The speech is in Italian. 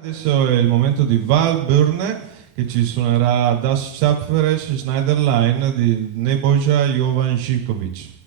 Adesso è il momento di Val Burne che ci suonerà Das Schafferes Schneiderlein di Nebojša Jovanžiković.